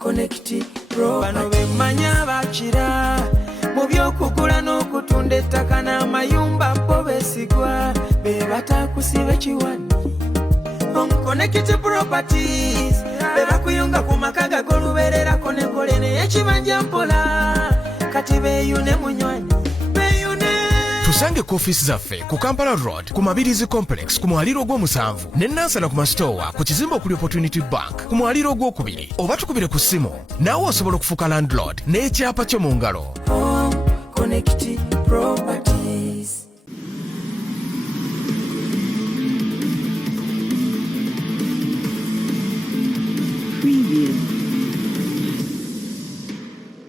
Connect Pro bano bemanya bakira mu byokugula n'okutunda ettaka n'amayumba mpo besigwa be batakusiba kiwani Connect Properties be bakuyunga ku makaga g'olubeererako ne kolene ekibanja mpola kati beeyune munywanyi tusange ku office zaffe ku Kampala Road ku Mabirizi Complex ku mwaliro gw'omusanvu ne Nansana ku Mastowa ku kizimbe okuli Opportunity Bank ku mwaliro gw'okubiri oba tukubire ku ssimu naawe osobola okufuuka landlord n'ekyapa kyo mu ngalo. Connect Properties.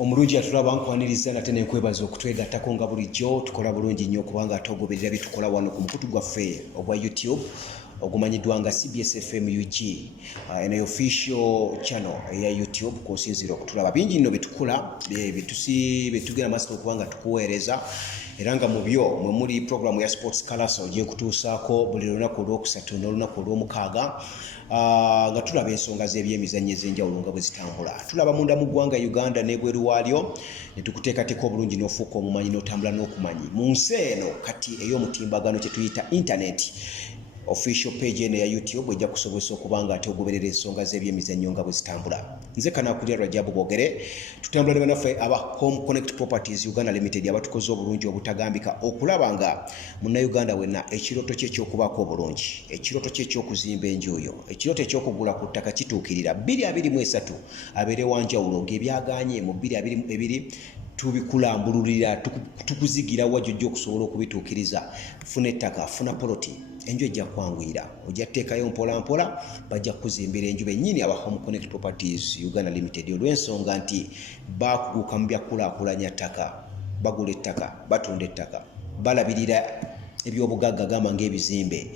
Omulungi atulaba nkwaniriza nate nenkwebaza okutwegattako nga bulijjo tukola bulungi nnyo kubanga togoberera bitukola wano ku mukutu gwaffe ogwa YouTube ogumanyiddwa nga CBS FM UG eno official channel eya YouTube kosinzira okutulaba bingi nno bitukola betugenda maaso kubanga tukuweereza era nga mu byo mwe muli programu ya Sports Colors ogiye kutuusaako buli lunaku olwokusatu n'olunaku olw'omukaaga nga tulaba ensonga z'ebyemizannyo ez'enjawulo nga bwe zitambula tulaba munda mu ggwanga Uganda n'ebweru waalyo ne tukuteekateeka obulungi n'ofuuka omumanyi n'otambula n'okumanyi mu nsi eno kati ey'omutimbagano kye tuyita internet official page eno ya YouTube ejja kusobozesa okubanga ate ogoberera ensonga z'ebyemizannyo nga bwe zitambula. Nze Kanakulya Rajab Bogere tutambula ne bannaffe aba Home Connect Properties Uganda Limited abatukoze obulungi obutagambika okulaba nga munnayuganda wenna ekiroto kye ekyokubaako obulungi ekiroto kye ekyokuzimba enjuuyo ekiroto ekyokugula ku ttaka kituukirira 2023 abeere wanjawulo ng'ebyaganye mu 2022 tubikulambululira tukuzigira wajjojja okusobola okubituukiriza funa ettaka funa poloti enju ejja kwanguyira ojja teekayo mpola bajja kuzimbira enju bennyini aba Home Connect Properties Uganda Limited olw'ensonga nti bakuguka mu byakulaakulanya ttaka bagula ettaka batunda ettaka balabirira ebyobugagga gamba ng'ebizimbe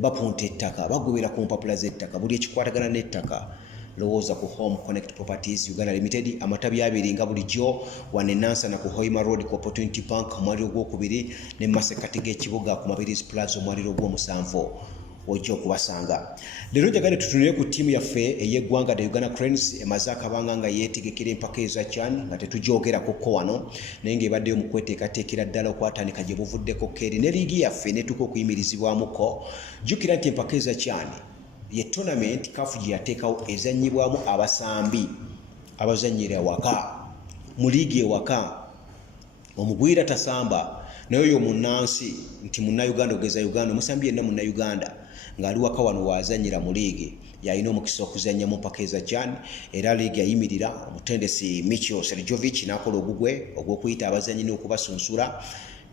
bapunta ettaka bagobera ku mpapula z'ettaka buli ekikwatagana n'ettaka lowooza ku Home Connect Properties Uganda Limited amatabi abiri nga bulijjo wane Nansana ku Hoima Road ku Opportunity Bank omwaliro gw'okubiri ne Masekati g'ekibuga ku Mabirizi Plaza omwaliro gw'omusanvu ojja okubasanga. Leero njagala tutunire ku ttiimu yaffe ey'eggwanga the Uganda Cranes emaze akabanga nga yeetegekera empaka eza CHAN nga tetujoogerako wano naye ng'ebaddeyo mu kweteekateekera ddala okwatandika gye buvuddeko keeri ne liigi yaffe netuuka okuyimirizibwamuko. Jjukira nti empaka eza CHAN ye tournament kafu gye yateekawo ezannyibwamu abasambi abazannyira waka mu liigi ewaka omugwira tasamba naye oyo munnansi nti munnayuganda ogeza Uganda omusambi yenna munnayuganda ng'ali waka wano wazannyira mu liigi yalina omukisa okuzannya mu mpaka eza CHAN era liigi yayimirira omutendesi Micho Serjovic n'akola ogugwe ogw'okuyita abazannyi n'okubasunsula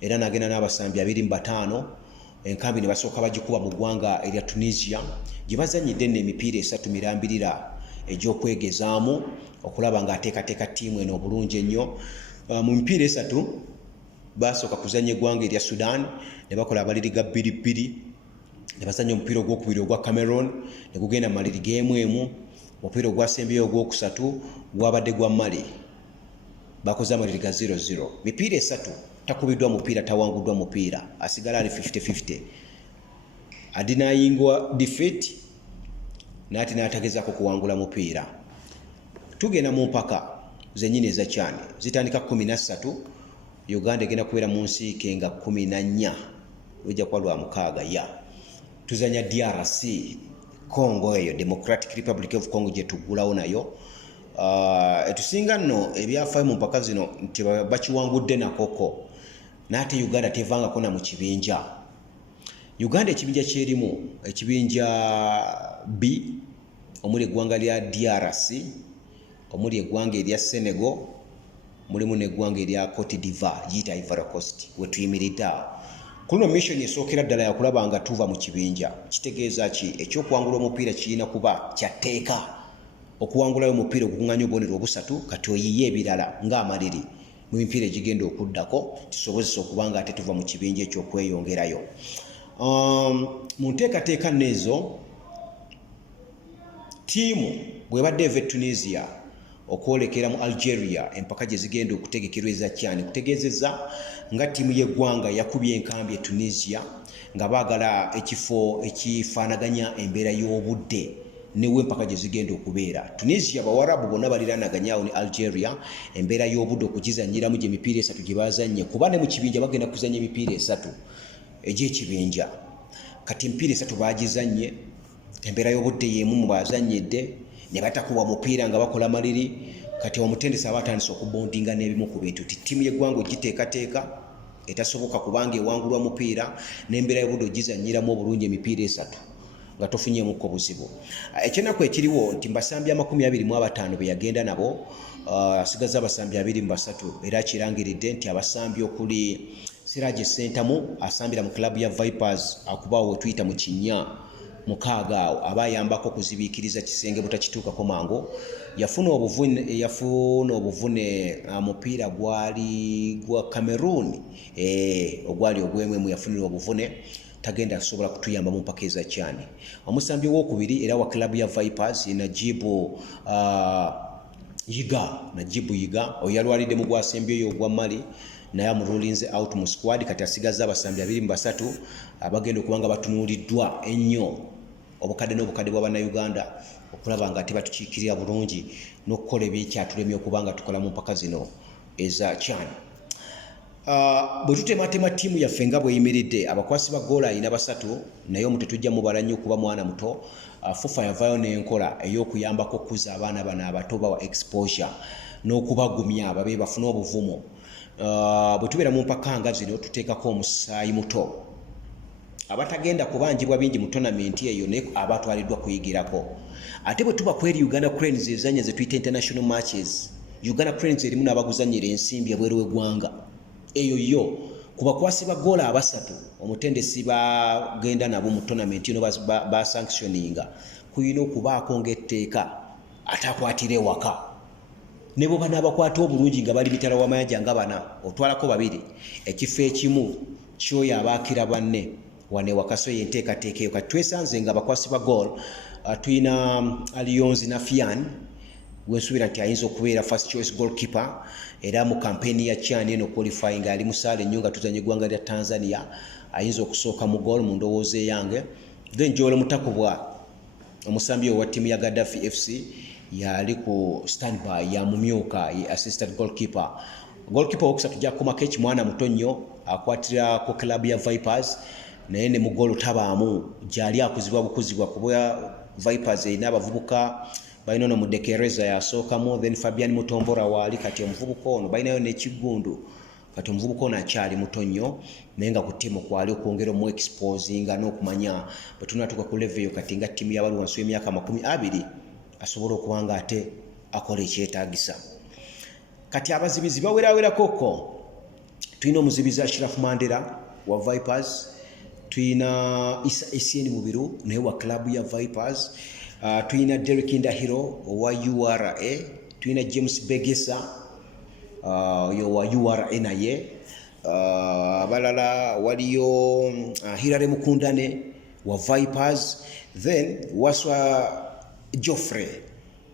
era n'agenda n'abasambi 25 enkambi ne basooka bagikuba mu ggwanga erya Tunisia gye bazannyidde n'emipiira 3 mirambirira egy'okwegezaamu okulaba ng'ateekateeka ttiimu eno obulungi ennyo. Mu mipiira 3 basooka kuzannya eggwanga erya Sudan ne bakola abaliri ga 2-2 ne bazannya omupiira ogwokubiri ogwa Cameroon ne gugenda mu maliri g'emu omupiira ogwasembeyo ogwokusatu gwabadde gwa Mali bakoze amaliri ga 0-0 mipiira 3 takubiddwa mupiira tawanguddwa mupiira asigala ali 50-50 adinayingwa defeat nati n'atagezaako kuwangula mupiira. Tugenda mu mpaka zennyini eza CHAN zitandika 13 Uganda egenda kubeera mu nsiike nga 14 ojja kuba lwa mukaaga ya tuzanya DRC Congo eyo Democratic Republic of Congo gye tuggulawo nayo etusinga nno ebyafaayo mu mpaka zino nti bakiwangudde nakoko n'ate Uganda tevangako na mu kibinja. Uganda ekibinja kyerimu ekibinja B omuli eggwanga lya DRC omuli eggwanga erya Senegal mulimu n'eggwanga erya Cote d'Ivoire giyita Ivory Coast wetuyimiridde kuno mission esookera ddala yakulaba nga tuva mu kibinja kitegeeza ki ekyokuwangula omupiira kirina kuba kyatteeka okuwangulayo omupiira okukuŋŋanya obubonero obusatu kati oyiye ebirala ng'amaliri mu mipiira egigenda okuddako kisobozesa okuba nga ate tuva mu kibinja ekyokweyongerayo. Mu nteekateeka n'ezo ttiimu bw'ebadde eva e Tunisia okwolekera mu Algeria empaka gye zigenda okutegekerwa eza CHAN kutegeezezza nga ttiimu y'eggwanga yakubye enkambi e Tunisia nga baagala ekifo ekifaanaganya embeera y'obudde newe mpaka gye zigenda okubeera. Tunisia abawarabu bonna baliraanaganyaawo ne Algeria embeera y'obudde okugizanyiramu gye emipiira 3 gye bazannye kuba ne mu kibinja bagenda kuzanya emipiira 3 egy'ekibinja. Kati emipiira 3 bagizannye embeera y'obudde y'emu mu bazannyedde ne batakuba mupiira nga bakola maliri. Kati omutendesi aba atandise okubondinga n'ebimu ku bintu ti ttiimu y'eggwanga ogiteekateeka etasoboka kubanga ewangulwa mupiira n'embeera y'obudde ogizannyiramu obulungi emipiira 3 nga tofunyeemukko buzibu. Ekyenaku ekiriwo nti mbasambi 25 be yagenda nabo asigaza abasambi 23 era kirangiridde nti abasambi okuli Siraje Ssentamu asambira mu klabu ya Vipers akubaawo we tuyita mu kinnya 6 awo abayambako kuzibiikiriza kisenge butakituukako mangu. Yafuna obuvune mupiira gwali gwa Cameroon ogwali ogw'emwemu yafunira obuvune tagenda kusobola kutuyamba mu mpaka eza kyani. Omusambi w'okubiri era wa klabu ya Vipers Najibu Yiga oyalwalidde mu gwasembyeyo ogwa Mali naye amurulinze out mu squad. Kati asigaza abasambi 23 abagenda okubanga batunuuliddwa ennyo obukadde n'obukadde bw'Abannayuganda okulaba nga tebatukiikirira bulungi n'okukola ebyekyatulemye okubanga tukola mu mpaka zino eza kyani. Bwe tutematema ttiimu yaffe nga bweyimiridde abakwasi ba goola ayina 3 naye omu tetujja mubala nnyo kuba mwana muto. FUFA yavaayo n'enkola ey'okuyambako okukuza abaana bano abato bawa exposure n'okubagumya babe bafune obuvumo. Bwe tubeera mu mpaka nga zino tuteekako omusaayi muto abatagenda kubanjibwa bingi mu tournament eyo ne abatwaliddwa kuyigirako. Ate bwe tuba kweri Uganda Cranes ezanya ze tuyita international matches, Uganda Cranes erimu n'abaguzanyira ensimbi ebweru w'eggwanga eyo yo kuba kwasiba goola 3 omutendesi bagenda nabo mu tournament eno ba sanctioninga kuyina okubaako ng'etteeka atakwatire waka ne bo bana abakwata obulungi nga bali mitala w'amayanja nga bana otwalako 2 ekifo ekimu kyoyo abaakira banne wane wakaso yenteekateeka eyo. Kati twesanze nga abakwasi ba goal tuyina Alionzi Nafian wensuubira nti ayinza okubeera first choice goalkeeper era mu kampeni ya kyani eno qualifying ali musaale nnyo nga tuzanye eggwanga lya Tanzania ayinza okusooka mu goal mu ndowooza eyange. Then Joel Mutakubwa omusambi owa ttiimu ya Gaddafi FC yali ku standby ya mumyuka assistant goalkeeper. Goalkeeper wokusatu Jakumako ekimwana muto nnyo akwatira ku klabu ya Vipers naye ne mu goal tabaamu gyali akuzibwa bukuzibwa kuba Vipers erina abavubuka balina ono Mudekereza yasookamu then Fabian Mutombora waali kati omuvubuka ono balinayo n'ekigundu kati omuvubuka ono akyali muto nnyo naye nga ku ttiimu kwali okwongera mu exposinga n'okumanya bwe tunatuuka ku level eyo kati nga ttiimu y'abali wansi w'emyaka 20 asobola okuba nga ate akola ekyetaagisa. Kati abazibizi bawerawerako tulina omuzibizi Ashraf Mandela wa Vipers, tuyina Isa Etienne Mubiru naye wa klabu ya Vipers, tuyina Derek Ndahiro wa URA, tuyina James Begesa yo wa URA naye, abalala waliyo Hilary Mukundane wa Vipers, then Waswa Geoffrey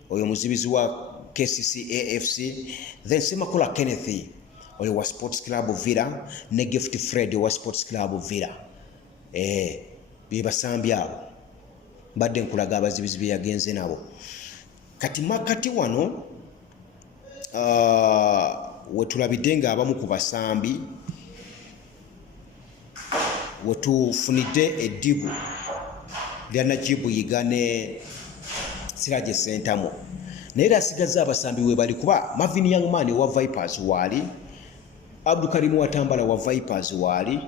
oyo muzibizi wa KCC AFC, then Semakula Kenneth oyo wa Sports Club Villa ne Gift Fred wa Sports Club Villa. Bebasambi abo badde nkulaga abazibizi be yagenze nabo. Kati makati wano wetulabidde nga abamu ku basambi wetufunidde eddibu lya Najibu Yiga ne Siraje Ssentamu naye asigaza abasambi we bali kuba Marvin Youngman wa Vipers wali, Abdukarimu Watambala wa Vipers wali,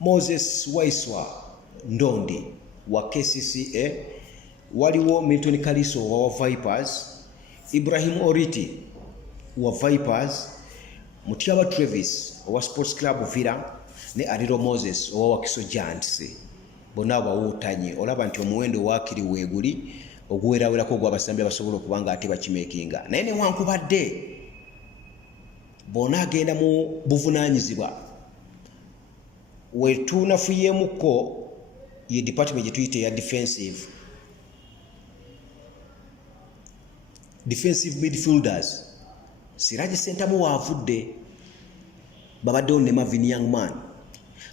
Moses Waiswa Ndondi wa KCCA waliwo Milton Kaliso wa Vipers, Ibrahim Oriti wa Vipers, Mutiaba Travis wa Sports Club Villa ne Adiro Moses wa Wakiso Giants. Bonna bawutanye olaba nti omuwendo wakiri weeguli oguwerawerako gw'abasambi abasobola okubanga ate bakimekinga naye newankubadde bonna agenda mu buvunaanyizibwa wetunafuyemukko ye department gye tuyita ya defensive midfielders. Siraje Ssentamu waavudde babaddewo ne Marvin Youngman.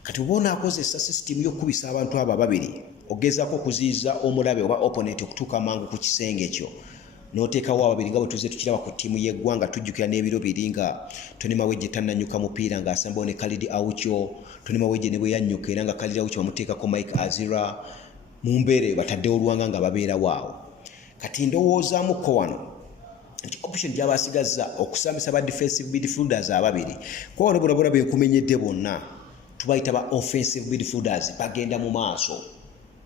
Kati ubona akozesa system y'okubisa abantu aba babiri ogezaako okuziyiza omulabe oba opponent okutuuka mangu ku kisenge ekyo n'oteekawo ababiri nga bwe tuze tukiraba ku ttiimu y'eggwanga tujjukira n'ebiro biri nga Tony Mawejje tannanyuka mupiira ng'asambawo ne Khalid Aucho. Tony Mawejje ne bwe yannyuka era nga Khalid Aucho bamuteekako Mike Azira mu mbeera bataddewo Lwanga nga babeerawo awo. Kati ndowoozaamukko wano nti option gy'abasigazza okusambisa ba defensive midfielders ababiri kwa wano bona bekumenyedde bonna tubayita ba offensive midfielders bagenda mu maaso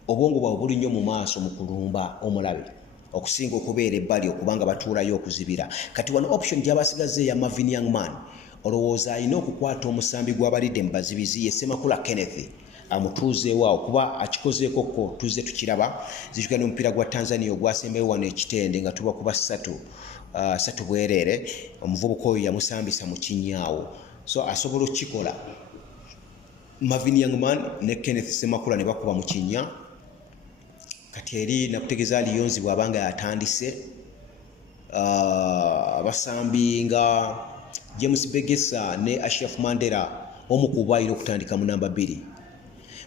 obwongo bwabwe buli nnyo mu maaso mu kulumba omulabe okusinga okubeera ebbali okubanga batuulayo okuzibira. Kati wano option gy'abasigazza ya Marvin Youngman olowooza alina okukwata omusambi gw'abalidde mu bazibizi ye Ssemakula Kenneth amutuuzeewo awo kuba akikozeeko ko tuzze tukiraba zijukira n'omupiira gwa Tanzania ogwasembayo wano ekitende nga tuba kuba ssatu bwereere omuvubuka oyo yamusambisa mu kinyaawo so asobola okukikola. Marvin Youngman ne Kenneth Ssemakula ne bakuba mu kinnya kati eri nakutegeeza aliyonzi bw'abanga yatandise abasambi nga James Begesa ne Ashraf Mandela omu ku baayira okutandika mu namba 2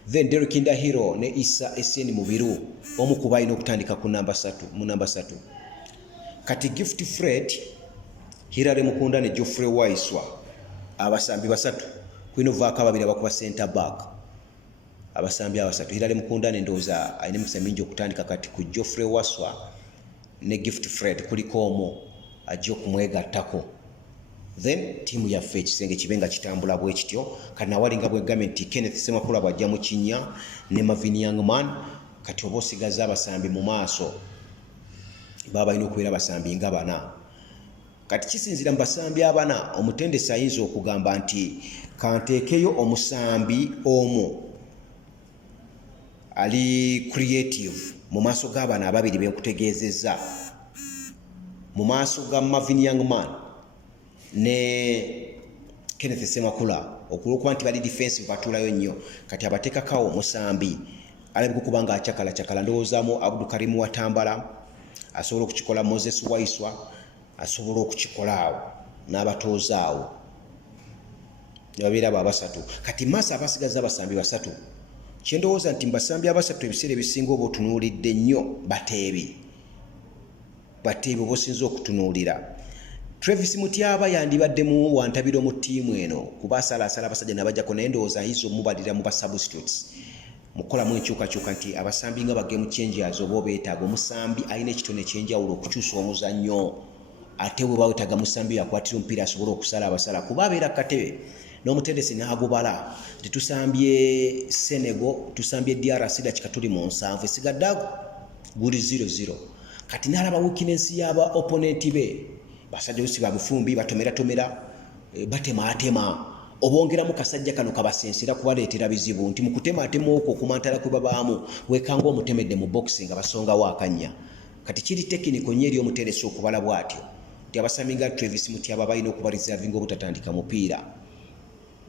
then Derek Ndahiro ne Issa Esseni Mubiru omu ku baayina okutandika ku namba 3 kati Gift Fred Hilary Mukunda ne Geoffrey Waiswa abasambi basatu kwino vaaka babiri abakuba center back abasambi abasatu Hilary Mukunda ne ndowooza alina emikisa mingi okutandika kati ku Geoffrey Waiswa ne Gift Fred kuliko omu ajja okumwegattako then tiimu yaffe ekisenge kibe nga kitambula bwe kityo kati nawali nga bwegambye nti Kenneth Ssemakula bw'ajja mu kinnya ne Marvin Youngman kati oba osigaza abasambi mu maaso baba balina okubeera abasambi nga bana. Kati kisinzira mu basambi abana omutendesi ayinza okugamba nti kanteekeyo omusambi omu ali creative mu maaso g'abana ababiri benkutegeezezza mu maaso ga Marvin Youngman ne Kenneth Ssemakula okulwokuba nti bali defensive batuulayo nnyo kati abateekakawo omusambi alabika okuba nga akyakala ndowoozaamu Abdul Karim Watambala asobola okukikola Moses Waiswa asobola okukikola awo n'abatooza awo babeera abo abasatu kati maaso abasigaza abasambi basatu kyendowooza nti mbasambi abasatu ebiseera ebisinga oba otunuulidde nnyo bateebi oba osinza okutunuulira. Travis Mutyaba yandibaddemu wantabiro mu ttiimu eno kuba asalaasala abasajja n'abajjako naye ndowooza ayinza omubalira mu basubstitutes mukolamu enkyukakyuka nti abasambi nga bagemu changers oba beetaaga omusambi alina ekitone ekyenjawulo okukyusa omuzannyo ate bwe bawetaaga musambi yakwatira omupiira asobola okusala abasala kuba abeera katebe n'omutendesi n'agobala tetusambye Senegal tusambye DRC dakika tuli mu 7 esigadde guli 0-0 kati n'alaba weakness y'aba opponent be basajja usiba bufumbi batomera batema obongeramu kasajja kano kabasensera kubaleetera bizibu nti mukutema okwo okumantala kwe babaamu wekanga omutemedde mu boxing abasonga wakanya kati kiri tekiniko nyeri omutendesi okubala bwatyo nti abasambi nga Travis Mutyaba balina okubarizavinga obutatandika mupiira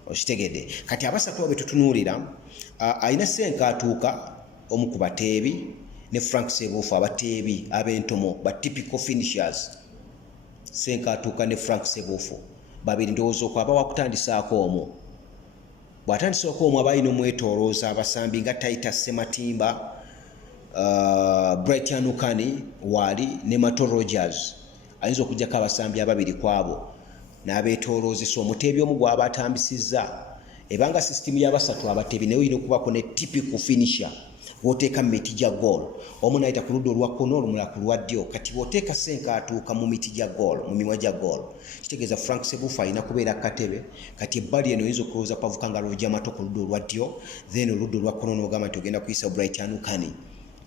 okitegedde kati abasatu abo betutunuulira alina Senkatuuka omu ku bateebi ne Frank Sebofu abateebi ab'entomo ba typical finishers Senkatuuka ne Frank Sebofu babiri ndowooza okwaba wakutandisaako omwo bw'atandisaako omwo abalina omwetoolooza abasambi nga Taita Sematimba Bright Yanukani Wali ne Mato Rogers ayinza okugjako abasambi ababiri kwabo n'abeetooloozesa omuteebi omu gw'aba atambisizza ebanga sisitimu y'abasatu abateebi naye olina okubako ne typical finisher bw'oteeka mu miti gya goal omu n'ayita ku ludda olwa kkono olumula ku lwa ddyo kati bw'oteeka Senkatuuka mu miti gya goal mu mimwa gya goal kitegeeza Frank Sebofu alina kubeera katebe kati ebbali eno oyinza okulowooza kwavuka nga lwojja mato ku ludda olwa ddyo then oludda olwa kkono n'ogamba nti ogenda kuyisa Bright Yanukani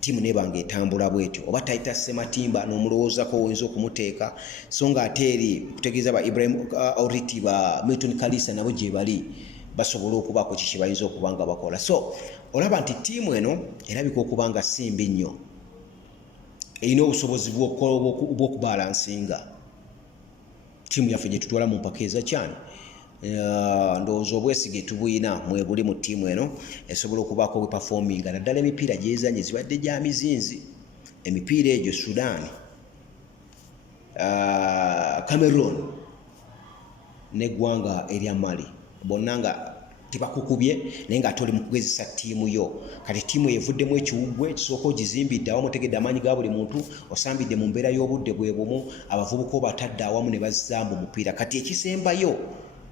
tiimu nebanga etambula bwetyo oba Taita Sematimba n'omulowoozako oyinza okumuteeka so nga ate eri kutegeeza ba Ibrahim Oriti ba Milton Kalisa nabo gye bali basobola okubaako kiki bayinza okuba nga bakola so olaba nti ttiimu eno erabika okuba nga simbi nnyo erina obusobozi bw'okubalansinga ttiimu yaffe gye tutwala mu mpaka ezakyani ndowooza obwesige tubuyina mwebuli mu ttiimu eno esobola okubaako bweperforminga naddala emipiira gyezanye zibadde gya mizinzi emipiira egyo Sudan Cameroon n'eggwanga erya Mali bonna nga tibakukubye naye nga toli mu kugezesa ttiimu yo kati ttiimu evuddemu ekiwuggwe kisooka ogizimbidde awamu otegedde amaanyi ga buli muntu osambidde mu mbeera y'obudde bwe bumu abavubuka obatadde awamu ne bazamba omupiira kati ekisembayo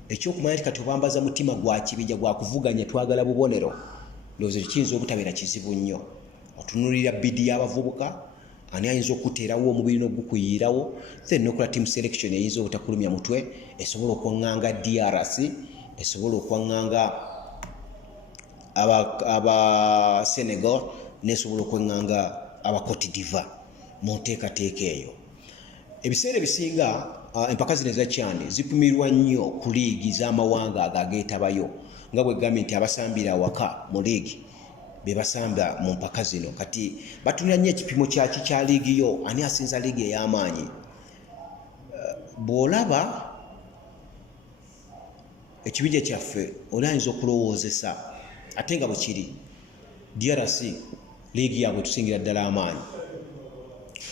ekyokumanya nti kati obambaza mutima gwa kibija gwa kuvuganya twagala bubonero ndowooza kiyinza obutabeera kizibu nnyo otunuulira bidi y'abavubuka ani ayinza okuteerawo omubiri n'ogukuyiirawo then nokola team selection eyinza obutakulumya mutwe esobola okwaŋŋanga DRC esobola okwaŋŋanga aba Senegal nesobola okwaŋŋanga aba Cote d'Ivoire mu nteekateeka eyo ebiseera ebisinga empaka zino eza CHAN zipimirwa nnyo ku liigi z'amawanga ageetabayo nga bwe gambye nti abasambira awaka mu liigi bebasamba mu mpaka zino kati batunira nnyo ekipimo kyaki kya liigi yo ani asinza liigi ey'amaanyi bw'olaba ekibinja kyaffe oli ayinza okulowoozesa ate nga bwe kiri DRC liigi yaabwe tusingira ddala amaanyi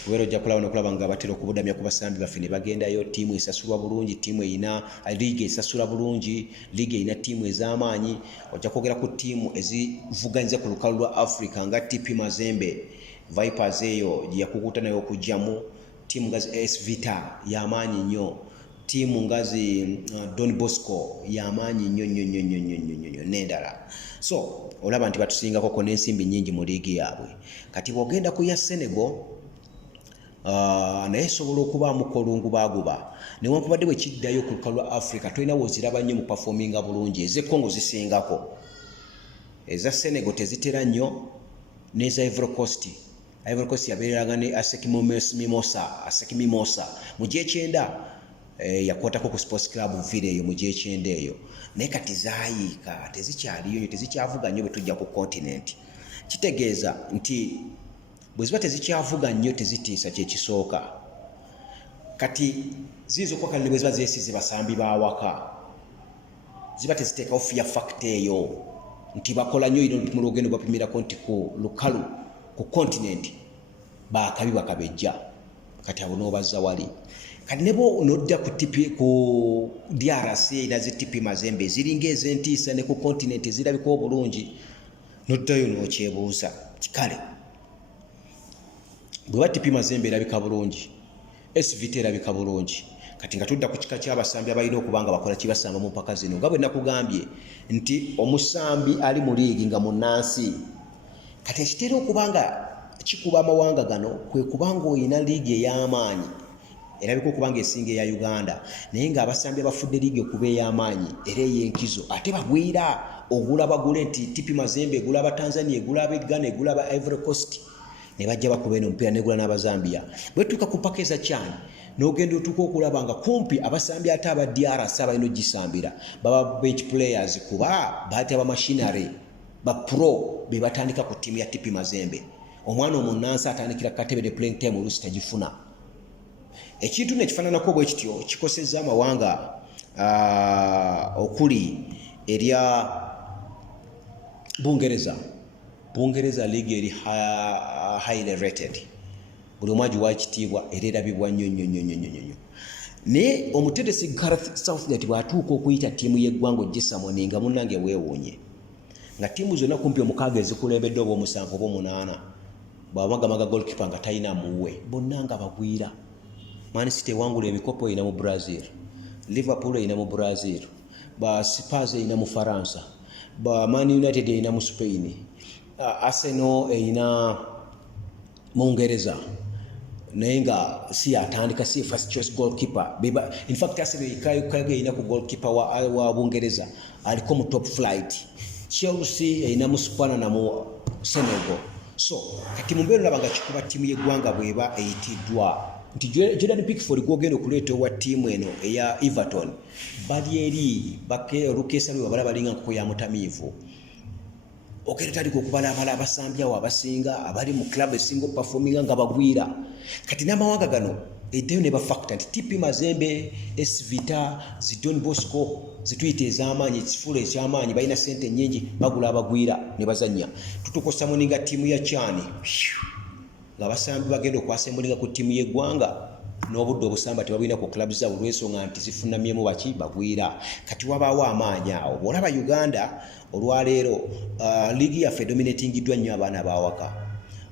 kubeera ojja kulaba nokulaba nga batera okubudamya ku basambi baffe ne bagendayo ttiimu esasulwa bulungi ttiimu eyina liigi esasula bulungi liigi eyina ttiimu ez'amaanyi ojja kwogera ku ttiimu ezivuganyiza ku lukalu lwa Africa nga TP Mazembe Vipers eyo gye yakukuta nayo okugyamu ttiimu ngazi AS Vita y'amaanyi nnyo ttiimu ngazi Don Bosco y'amaanyi nnyo n'endala so olaba nti batusingako n'ensimbi nnyingi mu liigi yaabwe kati bw'ogenda ku ya Senegal naye sobola okubaamu kolungu baguba newankubadde bwe kiddayo ku lukalu lwa Africa tolina woziraba nnyo mu performinga bulungi ez'Ekongo zisingako eza Senegal tezitera nnyo n'eza Ivory Coast yabeeranga ne Asekimimosa mu gyekyenda yakwatako ku sports club Ville eyo mu gyekyenda eyo naye kati zaayiika tezikyaliyo nnyo tezikyavuga nnyo bwe tujja ku continent kitegeeza nti bwe ziba tezikyavuga nnyo tezitiisa kyekisooka kati ziyinza okwakalira bwe ziba zeesize basambi b'awaka ziba teziteekawo fear factor eyo nti bakola nnyo ino mu lugendo bapimirako nti ku lukalu ku continent baakabi bakabejja kati abo n'obazza wali kati nebo nodda ku DRC era zitipi Mazembe ziringa ez'entiisa ne ku continent ezirabika obulungi noddayo n'okyebuuza kikale bwe batipi Mazembe erabika bulungi SVT erabika bulungi kati nga tudda ku kika ky'abasambi abalina okuba nga bakola kibasamba mu mpaka zino nga bwe nakugambye nti omusambi ali mu liigi nga munnansi kati ekitera okuba nga kikuba amawanga gano kwe kubanga oyina liigi ey'amaanyi erabika okuba nga esinga eya Uganda naye nga abasambi abafudde liigi okuba ey'amaanyi era ey'enkizo ate bagwira ogula bagule nti tipi Mazembe egula aba Tanzania egula aba Ghana egula aba Ivory Coast ne bajja bakuba eno omupiira negula n'Abazambia bwe tutuuka ku mpaka eza CHAN n'ogenda otuuka okulaba nga kumpi abasambi ate aba DRC abalina ogisambira baba bench players kuba baate aba machinery ba pro be batandika ku ttiimu ya tipi Mazembe omwana omunnansi atandikira katebe ne playing time oluusi tagifuna ekintu nekifaananako bwe kityo kikosezza amawanga okuli erya Bungereza league eri highly rated buli omu agiwa ekitiibwa era erabibwa nnyo naye omutendesi Gareth Southgate bw'atuuka okuyita ttiimu y'eggwanga ogisamoninga nga munnange weewuunye nga ttiimu zonna kumpi omukaaga ezikulembedde oba omusanvu oba omunaana bw'amagamaga goalkeeper nga talina muwe bonna nga bagwira Man City ewangula emikopo erina mu Brazil Liverpool erina mu Brazil ba Spurs erina mu Faransa ba Man United erina mu Spain Arsenal erina mu Ngereza naye nga si atandika si first choice goalkeeper in fact Arsenal ikayukaga erina ku goalkeeper wa Bungereza aliko mu top flight Chelsea erina mu Spana na mu Senegal so kati mu mbeera olaba nga kikuba ttiimu y'eggwanga bw'eba eyitiddwa nti Jordan Pickford gwogenda okuleeta owa ttiimu eno eya Everton bali eri olukeesa lwe babala balinga nkoko ya mutamiivu ogenda tandika okubalabala abasambi awo abasinga abali mu club esinga opafominga nga bagwira kati n'amawanga gano eddayo ne bafactor nti tipi Mazembe SVita Don Bosco zituyita ez'amaanyi ekifuula eky'amaanyi balina sente nnyingi bagula abagwira ne bazannya tutukosamuninga ttiimu ya CHAN nga basambi bagenda okwasembulinga ku ttiimu y'eggwanga n'obudde obusamba tebabulina ku club zaabwe olw'ensonga nti zifunamyemu baki bagwira. Kati wabaawo amaanyi awo. Bw'olaba Uganda olwaleero liigi yaffe dominatingiddwa nnyo abaana bawaka.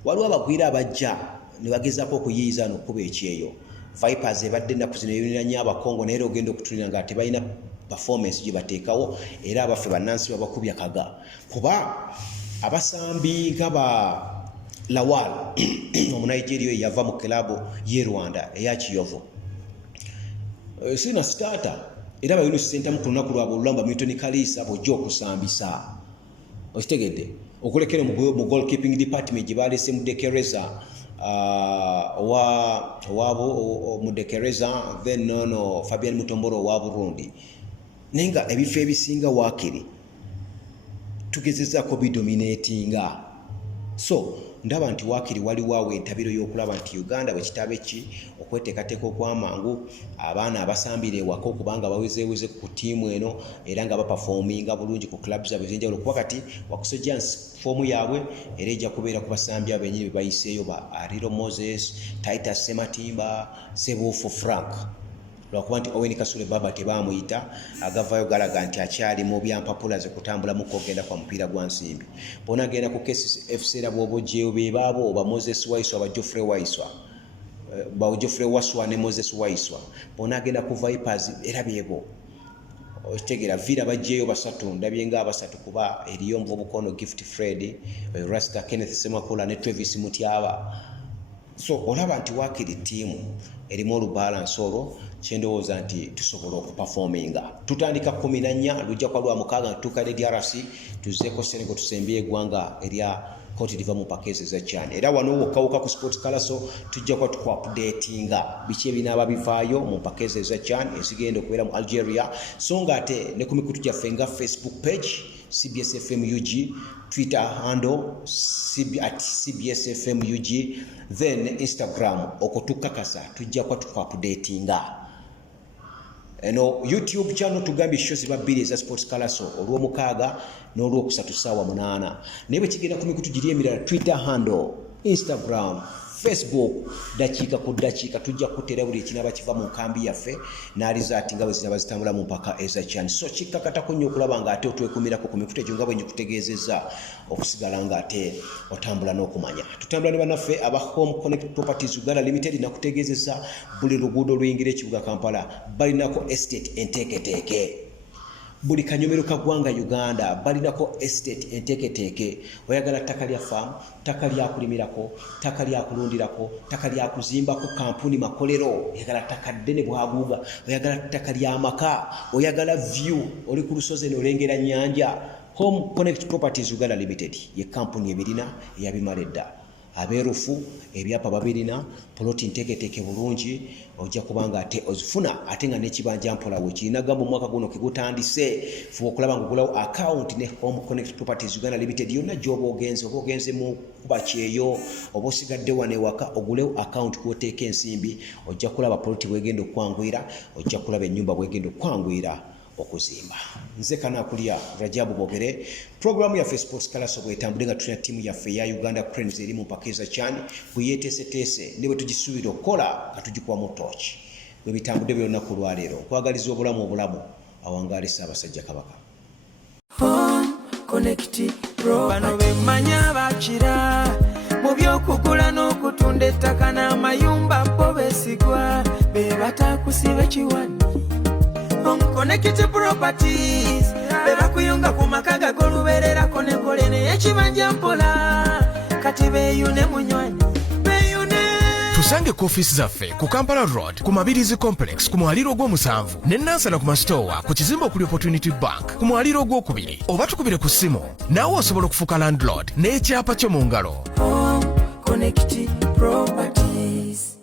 Waliwo abagwira abajja ne bagezaako okuyiiza n'okkuba ekyeyo. Vipers ebadde ennaku zino ebirina nnyo abakongo naye era ogenda okutulira nga tebalina performance gye bateekawo era abaffe bannansi babakubya kaga. Kuba abasambi nga ba Lawal omunigeria yava mu kilabu y'e Rwanda eya Kiyovu sina starter era bayino center mu lunaku lwabwe olulamba Milton Kalisa bw'ojja okusambisa okitegedde okulekera mu goalkeeping department gye balese Mudekereza wabo Mudekereza then no Fabian Mutomboro wa Burundi nenga ebifo ebisinga Wakiri tugezezaako bidominatinga. So ndaba nti Wakiri waliwo entabiro y'okulaba nti Uganda bwe kitabe ki okweteekateeka okw'amangu abaana abasambire ewaka okubanga bawezeeweze ku ttiimu eno era nga bapafominga bulungi ku club zaabwe ez'enjawulo kuba kati wakusojja foomu yaabwe era ejja kubeera ku basambi abennyini be bayiseeyo ba Ariro Moses, Titus Sematimba, Sebuufu Frank. Lwakuba nti Owen Kasule Baba tebamuyita agavayo galaga nti akyali mu byampapula ze kutambula mu kogenda kwa mupiira gwa nsimbi. Bona agenda ku FC era bw'obojjeyo be baabo oba Moses Waiswa ba Geoffrey Waiswa ba Geoffrey Waswa ne Moses Waiswa bona agenda ku Vipers era byebo otegera vira bajjeyo basatu ndabye nga abasatu kuba eriyo Mvubukono Gift Fred Rasta Kenneth Semakula ne Travis Mutyaba. So olaba nti Wakiri ttiimu erimu olubalance olwo kyendowooza nti tusobola okuperforminga. Tutandika 14 lujja kwa lwa mukaaga tutuuka DRC tuzeeko Senegal tusembye eggwanga erya Cote d'Ivoire mu mpaka eza CHAN. Era wano wokawuka ku Sports Kalaso tujja kwa tukuupdatinga biki ebinaaba bivaayo mu mpaka eza CHAN ezigenda okubeera mu Algeria. So nga ate ne ku mikutu gyaffe nga Facebook page CBS FM UG, Twitter handle CBS FM UG, then Instagram okutukakasa tujja kwa tukuupdatinga. Eno YouTube channel tugambye show ziba 2 eza Sports Kalaso olw'omukaaga n'olwokusatu ssaawa 8 naye bwe kigenda ku mikutu giri emirala Twitter handle, Instagram, Facebook dakiika ku dakiika tujja kutera buli ekinaaba kiva mu nkambi yaffe n'alizaati nga bwe zinaba zitambula mu mpaka eza CHAN. So kikkakatako nnyo okulaba nga ate otwekumirako ku mikutu egyo nga bwe nyikutegeezezza okusigala nga ate otambula n'okumanya. Tutambula ne bannaffe aba Home Connect Properties Uganda Limited nakutegeezezza buli luguudo luyingira ekibuga Kampala balinako estate enteeketeeke. Buli kanyomero kagwanga Uganda balinako estate enteeketeeke. Oyagala ttaka lya farm, ttaka lya kulimirako, ttaka lya kulundirako, ttaka lya kuzimbako kampuni makolero, oyagala ttaka ddene bwaguuga, oyagala ttaka lya maka, oyagala view oli ku lusozi n'olengera nnyanja. Home Connect Properties Uganda Limited ye kampuni ebirina eyabimala edda. Abeerufu ebyapa babirina poloti nteeketeeke bulungi ojja kubanga ate ozifuna ate nga n'ekibanja mpola we kirina gamba omwaka guno kigutandise fuba okulaba nga ogulawo account ne Home Connect Properties Uganda Limited yonna gy'oba ogenze mu kuba kyeyo oba osigadde wano ewaka ogulewo account kw'oteeka ensimbi ojja kulaba poloti bwegenda okwanguyira ojja kulaba ennyumba bwegenda okwanguyira okuzimba. Nze Kanakulya Rajab Bogere. Programu ya Sports Kalaso bwetambule nga tulina ttiimu yaffe ya Uganda Cranes eri mu mpaka eza CHAN bwe yeeteeseteese ne bwe tugisuubira okukola nga tugikuwamu tooki. Bwe bitambudde by'olunaku lwaleero nkwagaliza obulamu awangaale Ssaabasajja Kabaka. Home Connect Pro bano bemmanya bakira mu by'okugula n'okutunda ettaka n'amayumba bo beesigwa be batakusiba kiwani. Home Connect Properties beba kuyunga ku makaga golubererako ne kolene ekibanja mpola kati beeyune munywanyi beeyune. Tusange ku office zaffe ku Kampala Road ku Mabirizi Complex ku mwaliro ogw'omusanvu ne Nansana ku Mastowa ku kizimbe okuli Opportunity Bank ku mwaliro ogwokubiri oba tukubire ku ssimu naawe osobola okufuuka landlord n'ekyapa kyo mu ngalo. Home Connect Properties.